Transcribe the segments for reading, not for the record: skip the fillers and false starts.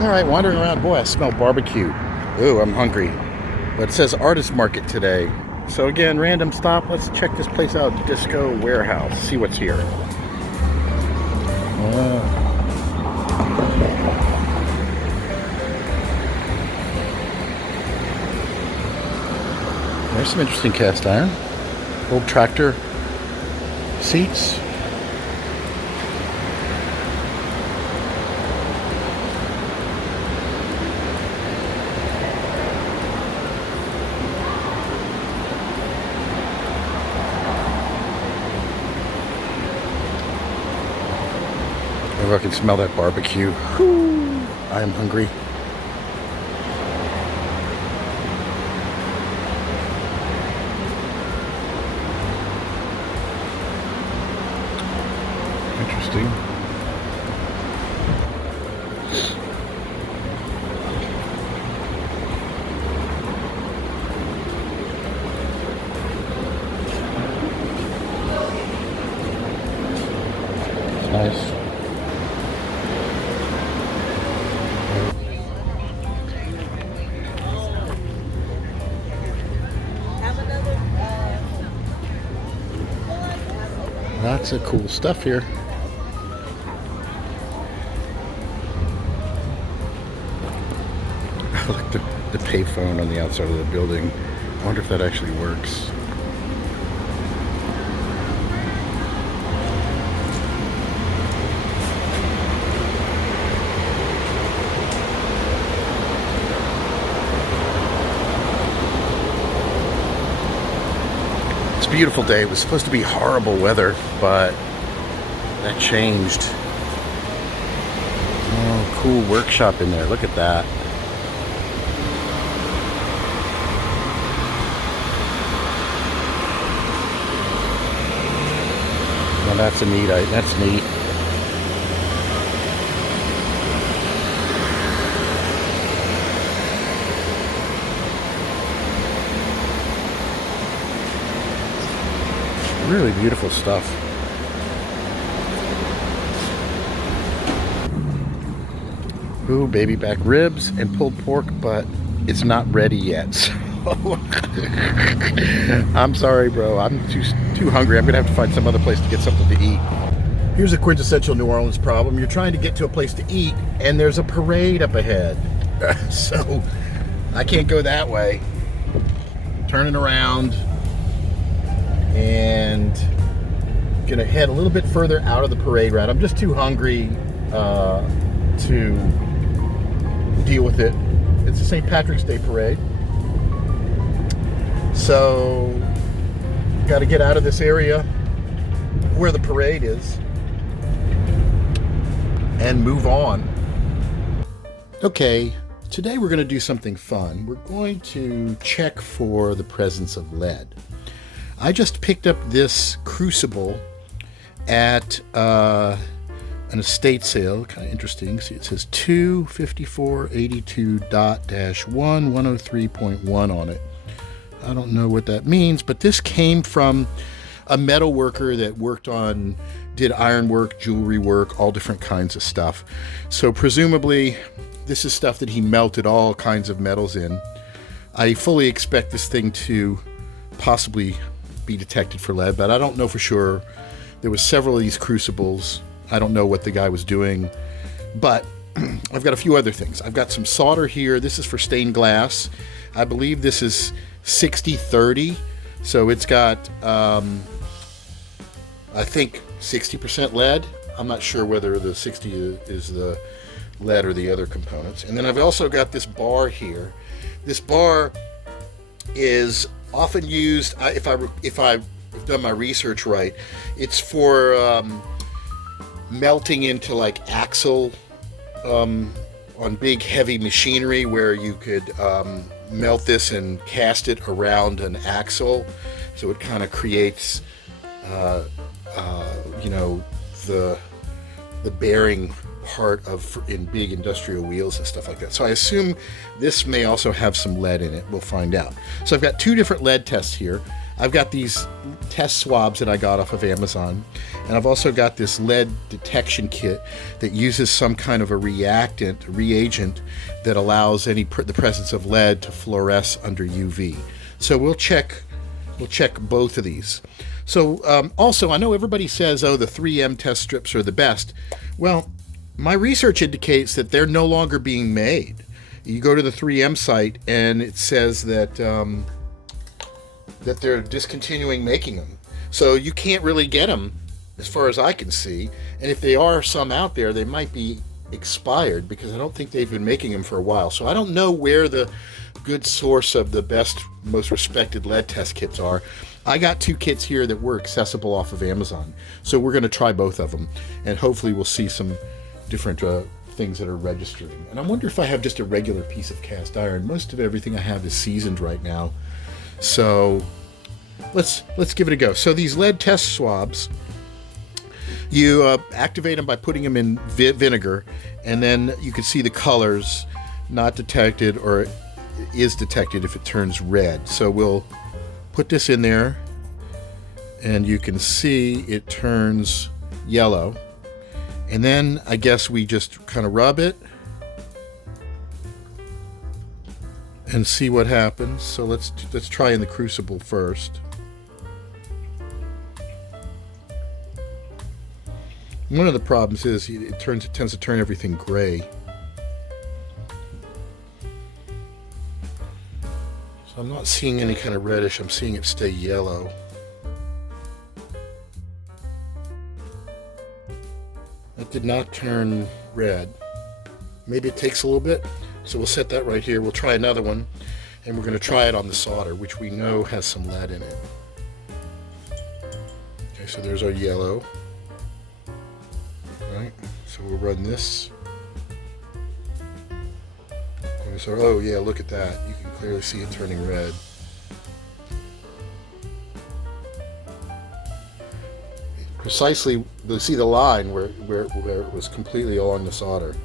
All right, wandering around. Boy, I smell barbecue. Ooh, I'm hungry. But it says artist market today. So again, random stop. Let's check this place out. Disco Warehouse. See what's here. There's some interesting cast iron. Old tractor seats. Oh, I can smell that barbecue. Whew. I am hungry. Interesting. Nice. Lots of cool stuff here. I like the payphone on the outside of the building. I wonder if that actually works. It's a beautiful day. It was supposed to be horrible weather, but that changed. Oh, cool workshop in there. Look at that. Well, that's a neat. That's neat. Really beautiful stuff. Ooh, baby back ribs and pulled pork, but it's not ready yet. So I'm sorry, bro. I'm too hungry. I'm gonna have to find some other place to get something to eat. Here's a quintessential New Orleans problem. You're trying to get to a place to eat, and there's a parade up ahead. So I can't go that way. Turning around. And gonna head a little bit further out of the parade route. I'm just too hungry to deal with it. It's the St. Patrick's Day parade, so got to get out of this area where the parade is and move on. Okay, today we're going to do something fun. We're going to check for the presence of lead. I just picked up this crucible at an estate sale. Kind of interesting. See, it says 25482.1 on it. I don't know what that means, but this came from a metal worker that did iron work, jewelry work, all different kinds of stuff. So presumably this is stuff that he melted all kinds of metals in. I fully expect this thing to possibly be detected for lead, but I don't know for sure. There was several of these crucibles. I don't know what the guy was doing, but I've got a few other things. I've got some solder here. This is for stained glass. I believe this is 60-30, so it's got I think 60% lead. I'm not sure whether the 60 is the lead or the other components. And then I've also got this bar here. This bar is often used, if I've done my research right, it's for melting into like axle on big heavy machinery, where you could melt this and cast it around an axle, so it kind of creates the bearing part in big industrial wheels and stuff like that. So I assume this may also have some lead in it. We'll find out. So I've got two different lead tests here. I've got these test swabs that I got off of Amazon, and I've also got this lead detection kit that uses some kind of a reagent that allows the presence of lead to fluoresce under UV. So we'll check both of these. So also, I know everybody says, oh, the 3M test strips are the best. Well, my research indicates that they're no longer being made. You go to the 3M site and it says that that they're discontinuing making them. So you can't really get them as far as I can see. And if there are some out there, they might be expired because I don't think they've been making them for a while. So I don't know where the good source of the best, most respected lead test kits are. I got 2 kits here that were accessible off of Amazon. So we're going to try both of them, and hopefully we'll see some different things that are registering. And I wonder if I have just a regular piece of cast iron. Most of everything I have is seasoned right now. So let's give it a go. So these lead test swabs, you activate them by putting them in vinegar, and then you can see the colors not detected or is detected if it turns red. So we'll put this in there, and you can see it turns yellow. And then I guess we just kind of rub it and see what happens. So let's try in the crucible first. One of the problems is it tends to turn everything gray. So I'm not seeing any kind of reddish. I'm seeing it stay yellow. It did not turn red. Maybe it takes a little bit. So we'll set that right here. We'll try another one, and we're going to try it on the solder, which we know has some lead in it. Okay, so there's our yellow. Right, so we'll run this. So, oh yeah, look at that. You can clearly see it turning red. Precisely, you'll see the line where it was completely along the solder.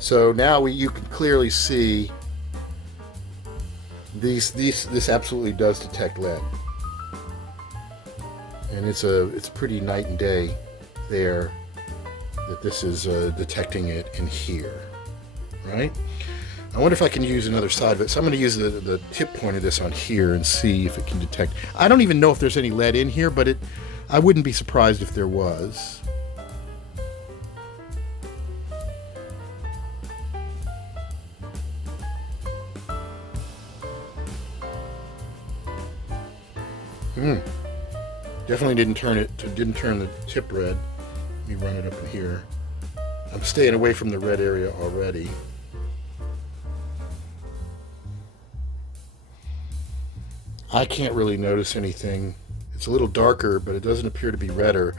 So now you can clearly see this absolutely does detect lead, and it's pretty night and day there that this is detecting it in here, right? I wonder if I can use another side of it. So I'm going to use the tip point of this on here and see if it can detect. I don't even know if there's any lead in here, but I wouldn't be surprised if there was. Definitely didn't turn the tip red. Let me run it up in here. I'm staying away from the red area already. I can't really notice anything. It's a little darker, but it doesn't appear to be redder.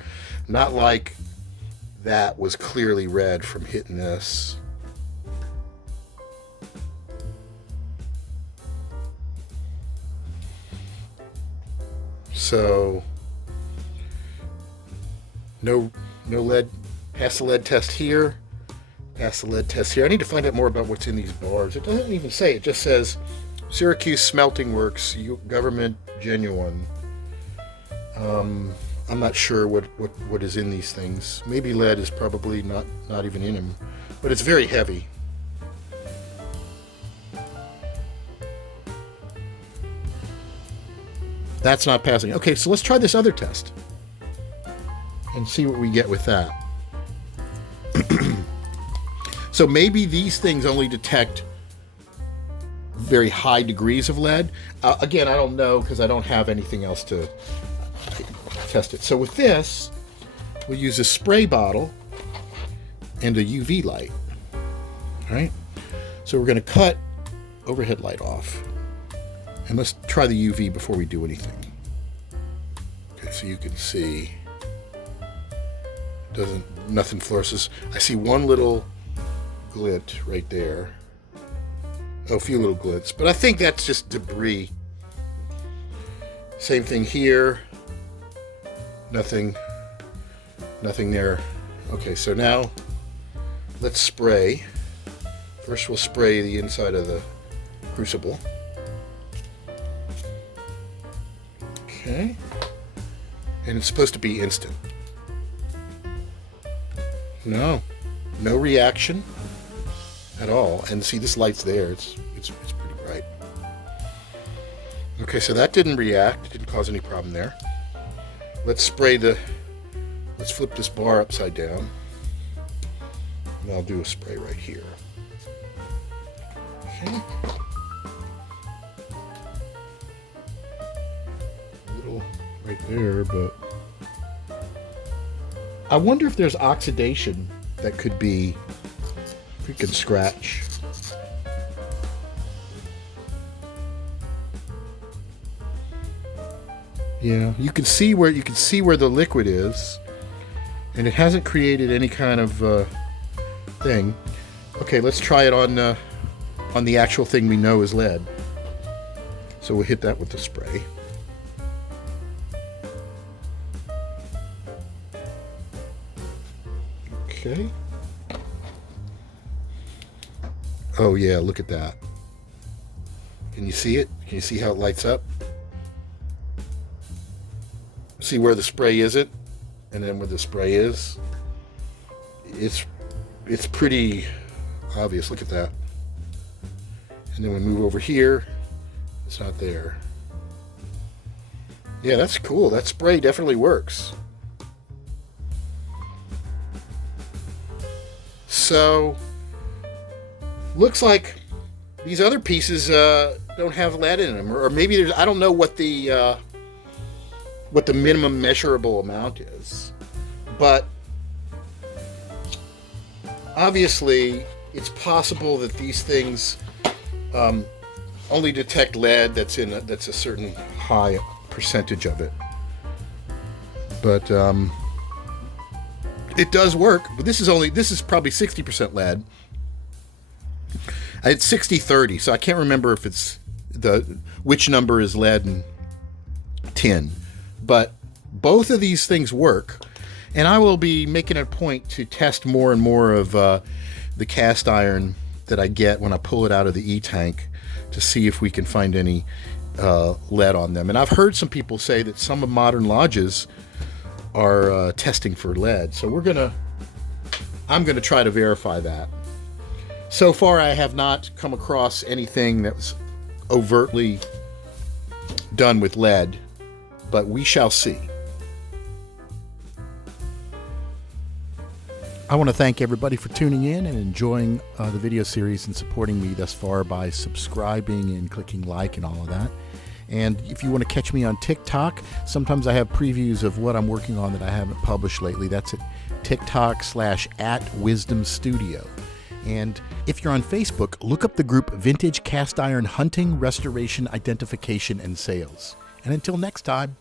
Not like that was clearly red from hitting this. So no lead. Pass the lead test here. Pass the lead test here. I need to find out more about what's in these bars. It doesn't even say. It just says Syracuse Smelting Works, government genuine. I'm not sure what is in these things. Maybe lead is probably not even in them, but it's very heavy. That's not passing. Okay, so let's try this other test and see what we get with that. So maybe these things only detect very high degrees of lead. Again, I don't know because I don't have anything else to test it. So with this, we'll use a spray bottle and a UV light. All right. So we're going to cut overhead light off. And let's try the UV before we do anything. Okay, so you can see nothing fluoresces. I see one little glint right there. Oh, a few little glints, but I think that's just debris. Same thing here. Nothing there. Okay, so now let's spray. First we'll spray the inside of the crucible. Okay. And it's supposed to be instant. No reaction at all. And see, this light's there. It's pretty bright. Okay, so that didn't react. It didn't cause any problem there. Let's flip this bar upside down. And I'll do a spray right here. Okay. A little right there, but I wonder if there's oxidation that could be freaking scratch. Yeah, you can see where the liquid is, and it hasn't created any kind of thing. Okay, let's try it on the actual thing we know is lead. So we'll hit that with the spray. Okay. Oh yeah, look at that. Can you see it? Can you see how it lights up? See where the spray isn't, and then where the spray is? It's pretty obvious. Look at that. And then we move over here. It's not there. Yeah, that's cool. That spray definitely works. So, looks like these other pieces don't have lead in them, or maybe there's, I don't know what the minimum measurable amount is, but obviously it's possible that these things only detect lead that's a certain high percentage of it, but it does work. But this is probably 60% lead. It's 60-30, so I can't remember if it's which number is lead and tin. But both of these things work, and I will be making a point to test more and more of the cast iron that I get when I pull it out of the E-tank to see if we can find any lead on them. And I've heard some people say that some of modern lodges are testing for lead, so I'm gonna try to verify that. So far, I have not come across anything that was overtly done with lead, but we shall see. I want to thank everybody for tuning in and enjoying the video series and supporting me thus far by subscribing and clicking like and all of that. And if you want to catch me on TikTok, sometimes I have previews of what I'm working on that I haven't published lately. That's at TikTok/@WisdomStudio. And if you're on Facebook, look up the group Vintage Cast Iron Hunting, Restoration, Identification, and Sales. And until next time.